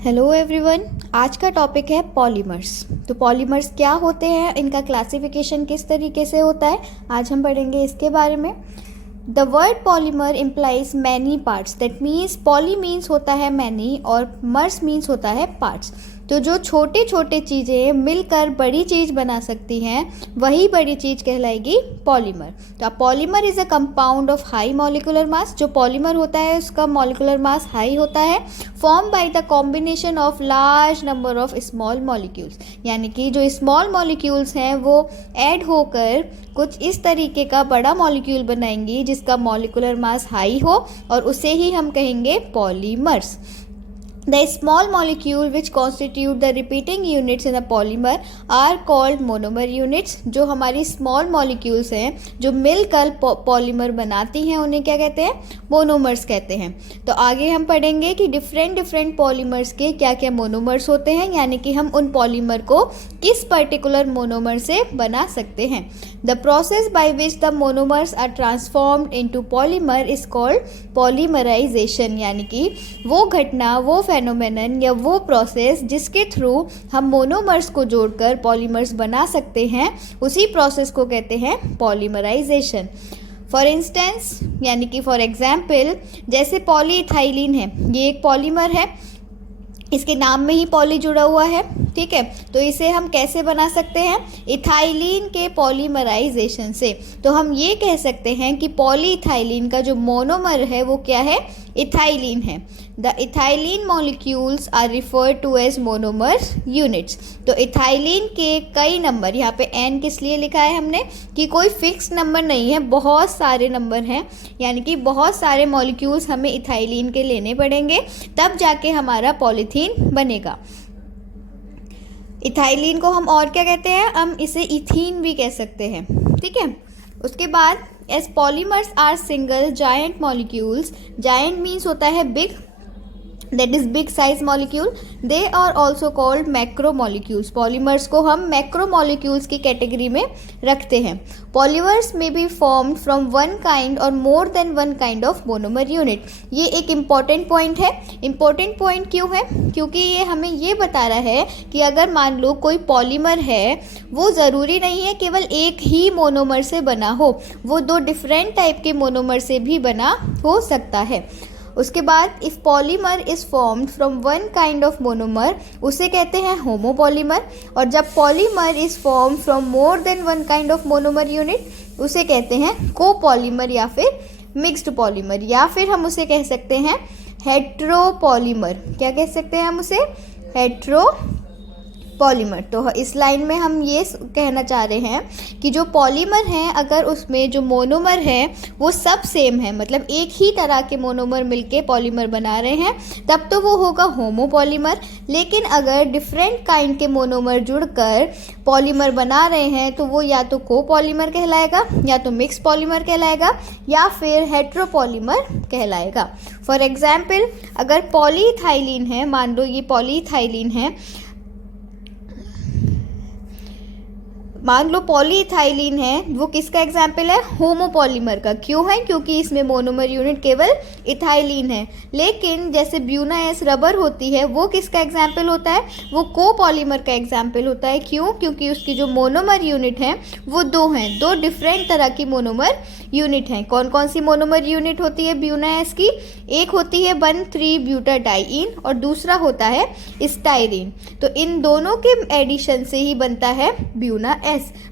Hello everyone. आज का topic है पॉलीमर्स। तो पॉलीमर्स क्या होते हैं, इनका क्लासिफिकेशन किस तरीके से होता है, आज हम पढ़ेंगे इसके बारे में। The word polymer implies many parts, that means poly means होता है मैनी और मर्स मीन्स होता है पार्ट्स। तो जो छोटे छोटे चीज़ें मिलकर बड़ी चीज़ बना सकती हैं वही बड़ी चीज़ कहलाएगी पॉलीमर। तो अब polymer is a compound of high molecular mass. जो पॉलीमर होता है उसका मॉलिक्यूलर मास हाई होता है, form by the combination of large number of small molecules, यानी कि जो स्मॉल मॉलिक्यूल्स हैं वो ऐड होकर कुछ इस तरीके का बड़ा मॉलिक्यूल बनाएंगी जिसका मॉलिक्यूलर मास हाई हो, और उसे ही हम कहेंगे polymers. The small molecule which constitute the repeating units in a polymer are called monomer units। जो हमारी small molecules हैं जो मिलकर पॉलीमर बनाती हैं उन्हें क्या कहते हैं, मोनोमर्स कहते हैं। तो आगे हम पढ़ेंगे कि डिफरेंट पॉलीमर्स के क्या क्या मोनोमर्स होते हैं, यानी कि हम उन पॉलीमर को किस पर्टिकुलर मोनोमर से बना सकते हैं। The process by which the monomers are transformed into polymer is called polymerization, यानी कि वो घटना, वो फेनोमेनन या वो प्रोसेस जिसके थ्रू हम मोनोमर्स को जोड़कर पॉलीमर्स बना सकते हैं, उसी प्रोसेस को कहते हैं पॉलीमराइजेशन। फॉर इंस्टेंस, यानी कि फॉर एग्जाम्पल, जैसे पॉलीइथाइलिन है, ये एक पॉलीमर है, इसके नाम में ही पॉली जुड़ा हुआ है, ठीक है। तो इसे हम कैसे बना सकते हैं, इथाइलिन के पॉलीमराइजेशन से। तो हम ये कह सकते हैं कि पॉलीइथाइलिन का जो मोनोमर है वो क्या है, इथाइलिन है। The ethylene molecules are referred to as monomer units. तो इथाइलिन के कई नंबर, यहाँ पे n किस लिए लिखा है हमने कि कोई फिक्स नंबर नहीं है, बहुत सारे नंबर हैं, यानी कि बहुत सारे मॉलिक्यूल्स हमें इथाइलिन के लेने पड़ेंगे तब जाके हमारा पॉलीथीन बनेगा। इथाइलिन को हम और क्या कहते हैं, हम इसे इथीन भी कह सकते हैं, ठीक है। उसके बाद as polymers are single giant molecules, giant means होता है big, that is big size molecule, they are also called macro molecules। polymers को हम macro molecules की कैटेगरी में रखते हैं। polymers may be formed from one kind or more than one kind of monomer unit। ये एक important point है। important point क्यों है, क्योंकि ये हमें ये बता रहा है कि अगर मान लो कोई पॉलीमर है, वो ज़रूरी नहीं है केवल एक ही मोनोमर से बना हो, वो दो डिफरेंट टाइप के मोनोमर से भी बना हो सकता है। उसके बाद if polymer is formed from one kind of monomer, उसे कहते हैं होमोपॉलीमर। और जब polymer is form from more than one kind of monomer unit, उसे कहते हैं कोपॉलीमर या फिर मिक्स्ड पॉलीमर, या फिर हम उसे कह सकते हैं हेट्रोपॉलीमर। क्या कह सकते हैं हम उसे, हेट्रो पॉलीमर। तो इस लाइन में हम ये कहना चाह रहे हैं कि जो पॉलीमर हैं अगर उसमें जो मोनोमर है वो सब सेम है, मतलब एक ही तरह के मोनोमर मिलके पॉलीमर बना रहे हैं, तब तो वो होगा होमोपॉलीमर। लेकिन अगर डिफरेंट काइंड के मोनोमर जुड़कर पॉलीमर बना रहे हैं तो वो या तो कोपॉलीमर कहलाएगा, या तो मिक्स पॉलीमर कहलाएगा, या फिर हेट्रोपॉलीमर कहलाएगा। फॉर एग्जाम्पल, अगर पॉलीइथाइलिन है, मान लो ये पॉलीइथाइलिन है, मान लो पॉलीइथाइलिन है, वो किसका एग्जाम्पल है, होमोपॉलीमर का। क्यों है, क्योंकि इसमें मोनोमर यूनिट केवल इथाइलिन है। लेकिन जैसे ब्यूनाएस रबर होती है, वो किसका एग्जाम्पल होता है, वो कोपॉलीमर का एग्जाम्पल होता है। क्यों, क्योंकि उसकी जो मोनोमर यूनिट है वो दो हैं, दो डिफरेंट तरह की मोनोमर यूनिट हैं। कौन कौन सी मोनोमर यूनिट होती है ब्यूनाएस की, एक होती है 1,3-ब्यूटाडाइईन और दूसरा होता है स्टाइरीन। तो इन दोनों के एडिशन से ही बनता है ब्यूनाएस।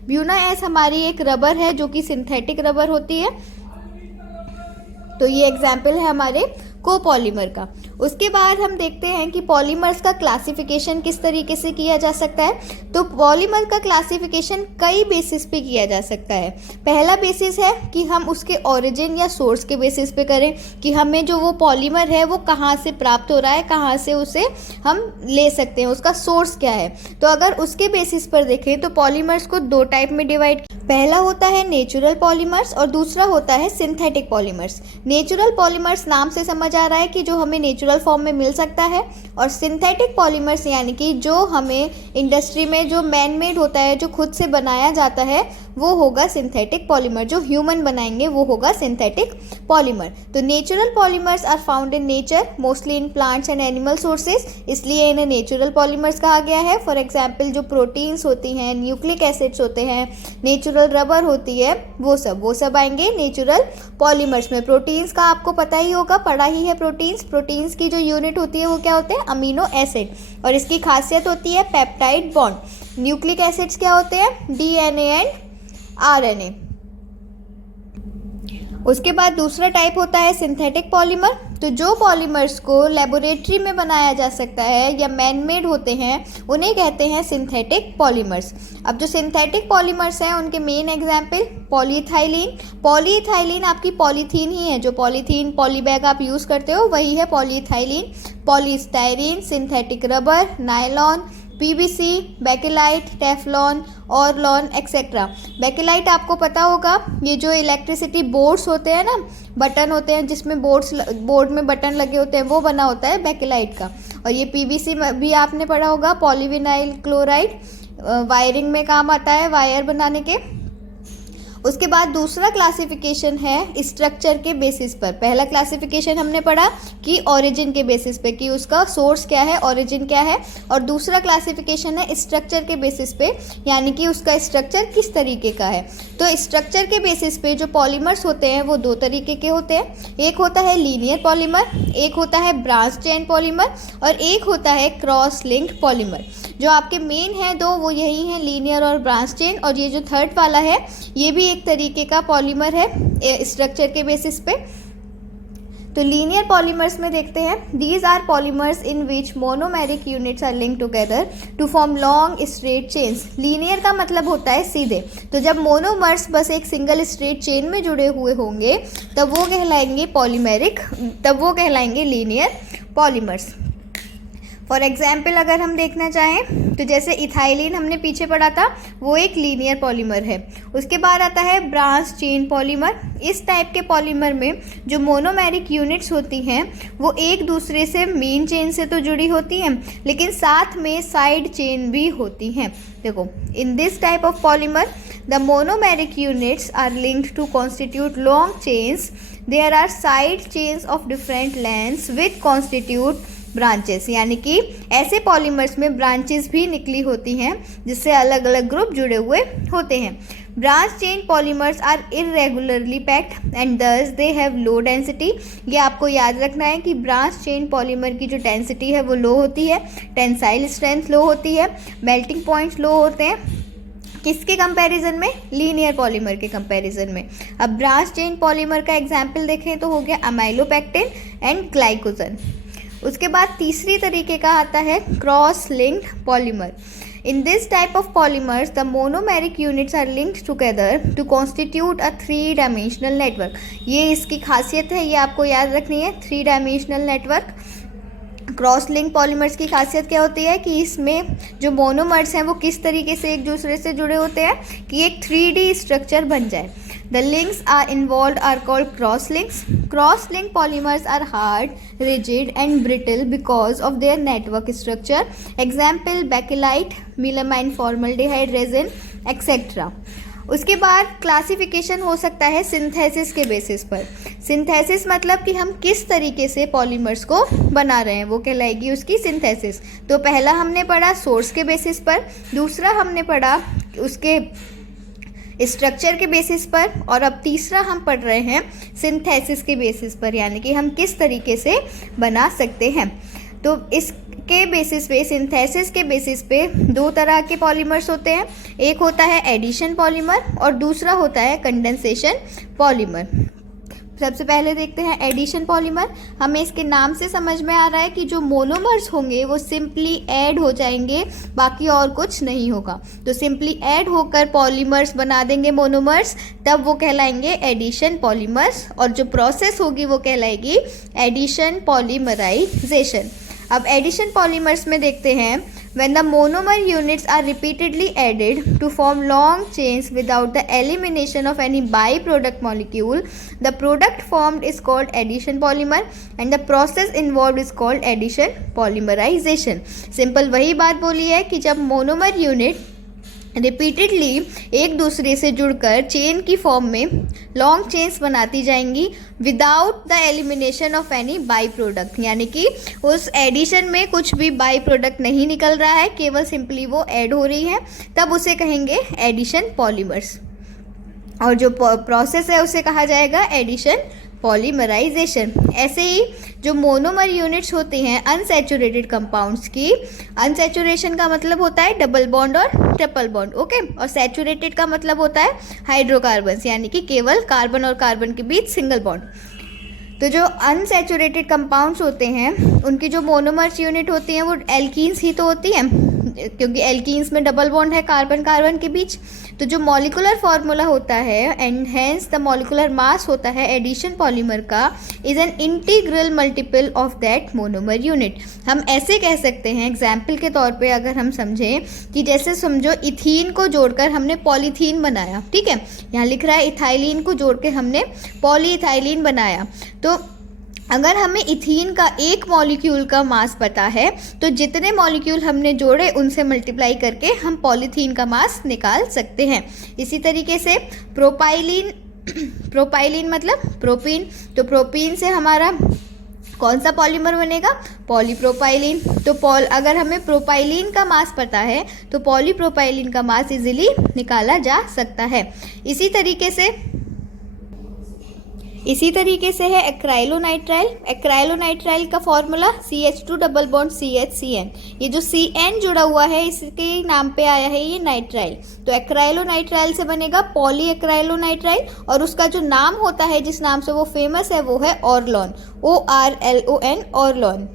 ब्यूनाएस हमारी एक रबर है जो कि सिंथेटिक रबर होती है। तो ये एग्जाम्पल है हमारे कोपॉलीमर का। उसके बाद हम देखते हैं कि पॉलीमर्स का क्लासिफिकेशन किस तरीके से किया जा सकता है। तो पॉलीमर का क्लासिफिकेशन कई बेसिस पे किया जा सकता है। पहला बेसिस है कि हम उसके ओरिजिन या सोर्स के बेसिस पे करें कि हमें जो वो पॉलीमर है वो कहाँ से प्राप्त हो रहा है, कहाँ से उसे हम ले सकते हैं, उसका सोर्स क्या है। तो अगर उसके बेसिस पर देखें तो पॉलीमर्स को दो टाइप में डिवाइड, पहला होता है नेचुरल पॉलीमर्स और दूसरा होता है सिंथेटिक पॉलीमर्स। नेचुरल पॉलीमर्स नाम से समझ आ रहा है कि जो हमें नेचुरल फॉर्म में मिल सकता है, और सिंथेटिक पॉलीमर्स यानी कि जो हमें इंडस्ट्री में जो मैन मेड होता है, जो खुद से बनाया जाता है, वो होगा सिंथेटिक पॉलीमर। जो ह्यूमन बनाएंगे वो होगा सिंथेटिक पॉलीमर। तो natural polymers are found in nature mostly in plants and animal sources, इसलिए इन्हें नेचुरल पॉलीमर्स कहा गया है। फॉर एग्जाम्पल जो प्रोटीन्स होती हैं, न्यूक्लिक एसिड्स होते हैं, नेचुरल रबर होती है, वो सब आएंगे नेचुरल पॉलीमर्स में। प्रोटीन्स का आपको पता ही होगा, पढ़ा ही है। प्रोटीन्स की जो यूनिट होती है वो क्या होते हैं? अमीनो एसिड, और इसकी खासियत होती है पेप्टाइड बॉन्ड। न्यूक्लिक एसिड्स क्या होते हैं? DNA and RNA. उसके बाद दूसरा टाइप होता है सिंथेटिक पॉलीमर। तो जो पॉलीमर्स को लेबोरेटरी में बनाया जा सकता है या मैन मेड होते हैं उन्हें कहते हैं सिंथेटिक पॉलीमर्स। अब जो सिंथेटिक पॉलीमर्स हैं उनके मेन एग्जाम्पल पॉलीइथाइलिन। पॉलीइथाइलिन आपकी पॉलीथीन ही है, जो पॉलीथीन पॉलीबैग आप यूज़ करते हो वही है polyethylene. Polystyrene, synthetic rubber, nylon, PVC, Bakelite, Teflon, Orlon etcetera. Bakelite आपको पता होगा, ये जो इलेक्ट्रिसिटी बोर्ड्स होते हैं ना, बटन होते हैं जिसमें बोर्ड में बटन लगे होते हैं, वो बना होता है बेकेलाइट का। और ये पीवीसी भी आपने पढ़ा होगा, पॉलीविनाइल क्लोराइड, वायरिंग में काम आता है, वायर बनाने के। उसके बाद दूसरा क्लासिफिकेशन है स्ट्रक्चर के बेसिस पर। पहला क्लासिफिकेशन हमने पढ़ा कि ओरिजिन के बेसिस पे, कि उसका सोर्स क्या है, ओरिजिन क्या है। और दूसरा क्लासिफिकेशन है स्ट्रक्चर के बेसिस पे, यानी कि उसका स्ट्रक्चर किस तरीके का है। तो स्ट्रक्चर के बेसिस पे जो पॉलीमर्स होते हैं वो दो तरीके के होते हैं। एक होता है लीनियर पॉलीमर, एक होता है ब्रांच चेन पॉलीमर, और एक होता है क्रॉस लिंक्ड पॉलीमर। जो आपके मेन है दो वो यही हैं, लीनियर और ब्रांच चेन। और ये जो थर्ड वाला है ये भी एक तरीके का पॉलीमर है स्ट्रक्चर के बेसिस पे। तो लीनियर पॉलीमर्स में देखते हैं, these are polymers in which monomeric units are linked together to form long straight chains. Linear का मतलब होता है सीधे। तो जब मोनोमर्स बस एक सिंगल स्ट्रेट चेन में जुड़े हुए होंगे तब वो कहलाएंगे पॉलीमेरिक, तब वो कहलाएंगे लीनियर पॉलीमर्स। फॉर एग्जाम्पल अगर हम देखना चाहें तो जैसे इथाइलिन हमने पीछे पढ़ा था, वो एक लीनियर पॉलीमर है। उसके बाद आता है ब्रांच चेन पॉलीमर। इस टाइप के पॉलीमर में जो मोनोमेरिक यूनिट्स होती हैं वो एक दूसरे से मेन चेन से तो जुड़ी होती हैं, लेकिन साथ में साइड चेन भी होती हैं। देखो, in this type of polymer the monomeric units are linked to constitute long chains. There are side chains of different lengths which constitute branches, यानी कि ऐसे पॉलीमर्स में ब्रांचेस भी निकली होती हैं जिससे अलग अलग ग्रुप जुड़े हुए होते हैं। Branch chain polymers are irregularly packed and thus they have low density. ये आपको याद रखना है कि ब्रांच चेन पॉलीमर की जो डेंसिटी है वो लो होती है, टेंसाइल स्ट्रेंथ लो होती है, मेल्टिंग पॉइंट्स लो होते हैं। किसके कंपैरिजन में? लीनियर पॉलीमर के कंपैरिजन में। अब ब्रांच चेन पॉलीमर का एग्जाम्पल देखें तो हो गया अमाइलोपेक्टिन एंड ग्लाइकोजन। उसके बाद तीसरी तरीके का आता है cross linked polymer. In this type of polymers the monomeric units are linked together to constitute a 3 dimensional network. ये इसकी खासियत है, ये आपको याद रखनी है, 3 dimensional network. Cross link polymers की खासियत क्या होती है कि इसमें जो मोनोमर्स हैं वो किस तरीके से एक दूसरे से जुड़े होते हैं कि एक 3D स्ट्रक्चर बन जाए। The links are involved are called cross links. Cross link polymers are hard, rigid and brittle because of their network structure. Example bakelite, melamine formaldehyde resin, etc. उसके बाद क्लासिफिकेशन हो सकता है सिंथेसिस के basis पर। Synthesis मतलब कि हम किस तरीके से पॉलीमर्स को बना रहे हैं, वो कहलाएगी उसकी सिंथेसिस। तो पहला हमने पढ़ा सोर्स के बेसिस पर, दूसरा हमने पढ़ा उसके स्ट्रक्चर के बेसिस पर, और अब तीसरा हम पढ़ रहे हैं सिंथेसिस के बेसिस पर, यानी कि हम किस तरीके से बना सकते हैं। तो इसके बेसिस पे, सिंथेसिस के बेसिस पे 2 तरह के पॉलीमर्स होते हैं। एक होता है एडिशन पॉलीमर और दूसरा होता है कंडेंसेशन पॉलीमर। सबसे पहले देखते हैं एडिशन पॉलीमर। हमें इसके नाम से समझ में आ रहा है कि जो मोनोमर्स होंगे वो सिंपली ऐड हो जाएंगे, बाकी और कुछ नहीं होगा। तो सिंपली ऐड होकर पॉलीमर्स बना देंगे मोनोमर्स, तब वो कहलाएंगे एडिशन पॉलीमर्स, और जो प्रोसेस होगी वो कहलाएगी एडिशन पॉलीमराइजेशन। अब एडिशन पॉलीमर्स में देखते हैं, when the monomer units are repeatedly added to form long chains without the elimination of any byproduct molecule, the product formed is called addition polymer and the process involved is called addition polymerization. Simple वही बात बोली है कि जब monomer unit repeatedly एक दूसरे से जुड़कर चेन की फॉर्म में लॉन्ग चेन्स बनाती जाएंगी without the elimination of any by product, यानी कि उस एडिशन में कुछ भी बाई प्रोडक्ट नहीं निकल रहा है, केवल सिंपली वो ऐड हो रही है, तब उसे कहेंगे एडिशन पॉलीमर्स। और जो प्रोसेस है उसे कहा जाएगा एडिशन पॉलीमराइजेशन। ऐसे ही जो मोनोमर यूनिट्स होती हैं अनसैचुरेटेड कंपाउंड्स की, अनसैचुरेशन का मतलब होता है डबल बॉन्ड और ट्रिपल बॉन्ड, ओके, और सैचुरेटेड का मतलब होता है हाइड्रोकार्बन्स, यानी कि केवल कार्बन और कार्बन के बीच सिंगल बॉन्ड। तो जो अनसैचुरेटेड कंपाउंड्स होते हैं उनकी जो मोनोमर्स यूनिट होती हैं वो एल्कीन्स ही तो होती हैं, क्योंकि एल्कीन्स में डबल बॉन्ड है कार्बन कार्बन के बीच। तो जो मॉलिकुलर फार्मूला होता है and hence the molecular mass होता है एडिशन पॉलीमर का is an integral multiple of that monomer unit. हम ऐसे कह सकते हैं, एग्जाम्पल के तौर पे अगर हम समझें कि जैसे समझो इथीन को जोड़कर हमने पॉलीथीन बनाया, ठीक है, यहाँ लिख रहा है इथाइलिन को जोड़ के हमने पॉलीइथाइलिन बनाया। तो अगर हमें इथीन का एक मॉलिक्यूल का मास पता है तो जितने मॉलिक्यूल हमने जोड़े उनसे मल्टीप्लाई करके हम पॉलीथीन का मास निकाल सकते हैं। इसी तरीके से प्रोपाइलिन, प्रोपाइलिन मतलब प्रोपीन, तो प्रोपीन से हमारा कौन सा पॉलीमर बनेगा, पॉलीप्रोपाइलिन। तो अगर हमें प्रोपाइलिन का मास पता है तो पॉलीप्रोपाइलिन का मास इजीली निकाला जा सकता है। इसी तरीके से है एक्राइलोनाइट्राइल। एक्राइलोनाइट्राइल का formula CH2 double bond CH ये जो CN जुड़ा हुआ है इसके नाम पे आया है ये नाइट्राइल। तो एक्राइलोनाइट्राइल से बनेगा पॉली एक्राइलोनाइट्राइल, और उसका जो नाम होता है जिस नाम से वो फेमस है वो है ऑरलॉन, ORLON, ऑरलॉन।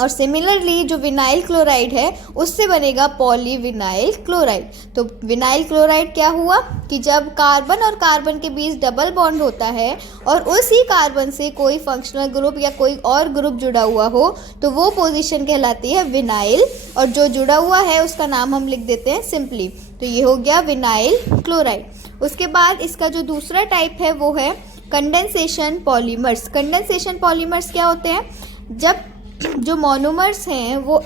और सिमिलरली जो विनाइल क्लोराइड है उससे बनेगा पॉलीविनाइल क्लोराइड। तो विनाइल क्लोराइड क्या हुआ कि जब कार्बन और कार्बन के बीच डबल बॉन्ड होता है और उसी कार्बन से कोई फंक्शनल ग्रुप या कोई और ग्रुप जुड़ा हुआ हो तो वो पोजीशन कहलाती है विनाइल, और जो जुड़ा हुआ है उसका नाम हम लिख देते हैं सिंपली। तो ये हो गया विनाइल क्लोराइड। उसके बाद इसका जो दूसरा टाइप है वो है कंडेंसेशन पॉलीमर्स। कंडेंसेशन पॉलीमर्स क्या होते हैं, जब जो मोनोमर्स हैं वो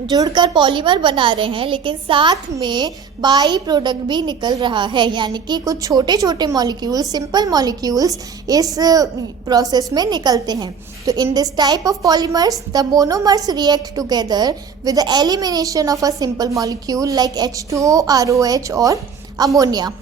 जुड़कर पॉलीमर बना रहे हैं लेकिन साथ में बाई प्रोडक्ट भी निकल रहा है, यानी कि कुछ छोटे छोटे मॉलिक्यूल्स, सिंपल मॉलिक्यूल्स इस प्रोसेस में निकलते हैं। तो इन this type of polymers the monomers react together with the elimination of a simple molecule like H2O, ROH और अमोनिया।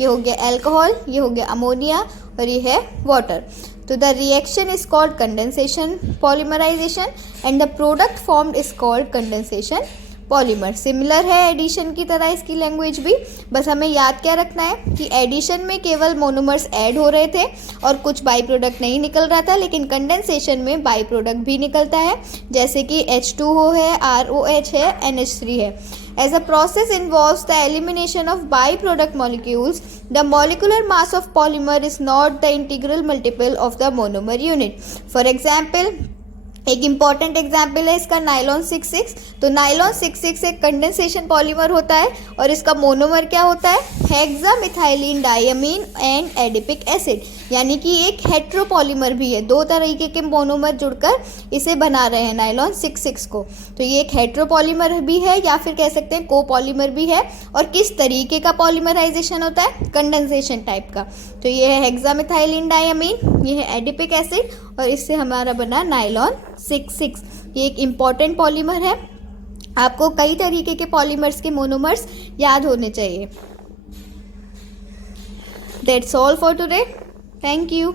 ये हो गया अल्कोहल, ये हो गया अमोनिया और ये है वाटर। तो the reaction is called condensation polymerisation and the product formed is called condensation polymer. Similar है एडिशन की तरह इसकी लैंग्वेज भी, बस हमें याद क्या रखना है कि एडिशन में केवल मोनोमर्स ऐड हो रहे थे और कुछ बाई प्रोडक्ट नहीं निकल रहा था, लेकिन कंडेंसेशन में बाई प्रोडक्ट भी निकलता है, जैसे कि H2O है, ROH है, NH3 है। As a process involves the elimination of byproduct molecules, the molecular mass of polymer is not the integral multiple of the monomer unit. For example, एक इम्पॉर्टेंट एग्जाम्पल है इसका नाइलॉन 66। तो nylon 66 एक condensation polymer होता है और इसका monomer क्या होता है, hexamethylene diamine and adipic acid, यानी कि एक हेट्रोपॉलीमर भी है, दो तरीके के मोनोमर जुड़कर इसे बना रहे हैं नाइलॉन 66 को। तो ये एक हेट्रोपॉलीमर भी है या फिर कह सकते हैं कोपॉलीमर भी है। और किस तरीके का पॉलीमराइजेशन होता है, कंडेंसेशन टाइप का। तो ये है हेक्सामिथाइलिन डायमीन, ये है एडिपिक एसिड और इससे हमारा बना नाइलॉन 66। ये एक इम्पॉर्टेंट पॉलीमर है, आपको कई तरीके के पॉलीमर्स के मोनोमर्स याद होने चाहिए। That's all for today, thank you.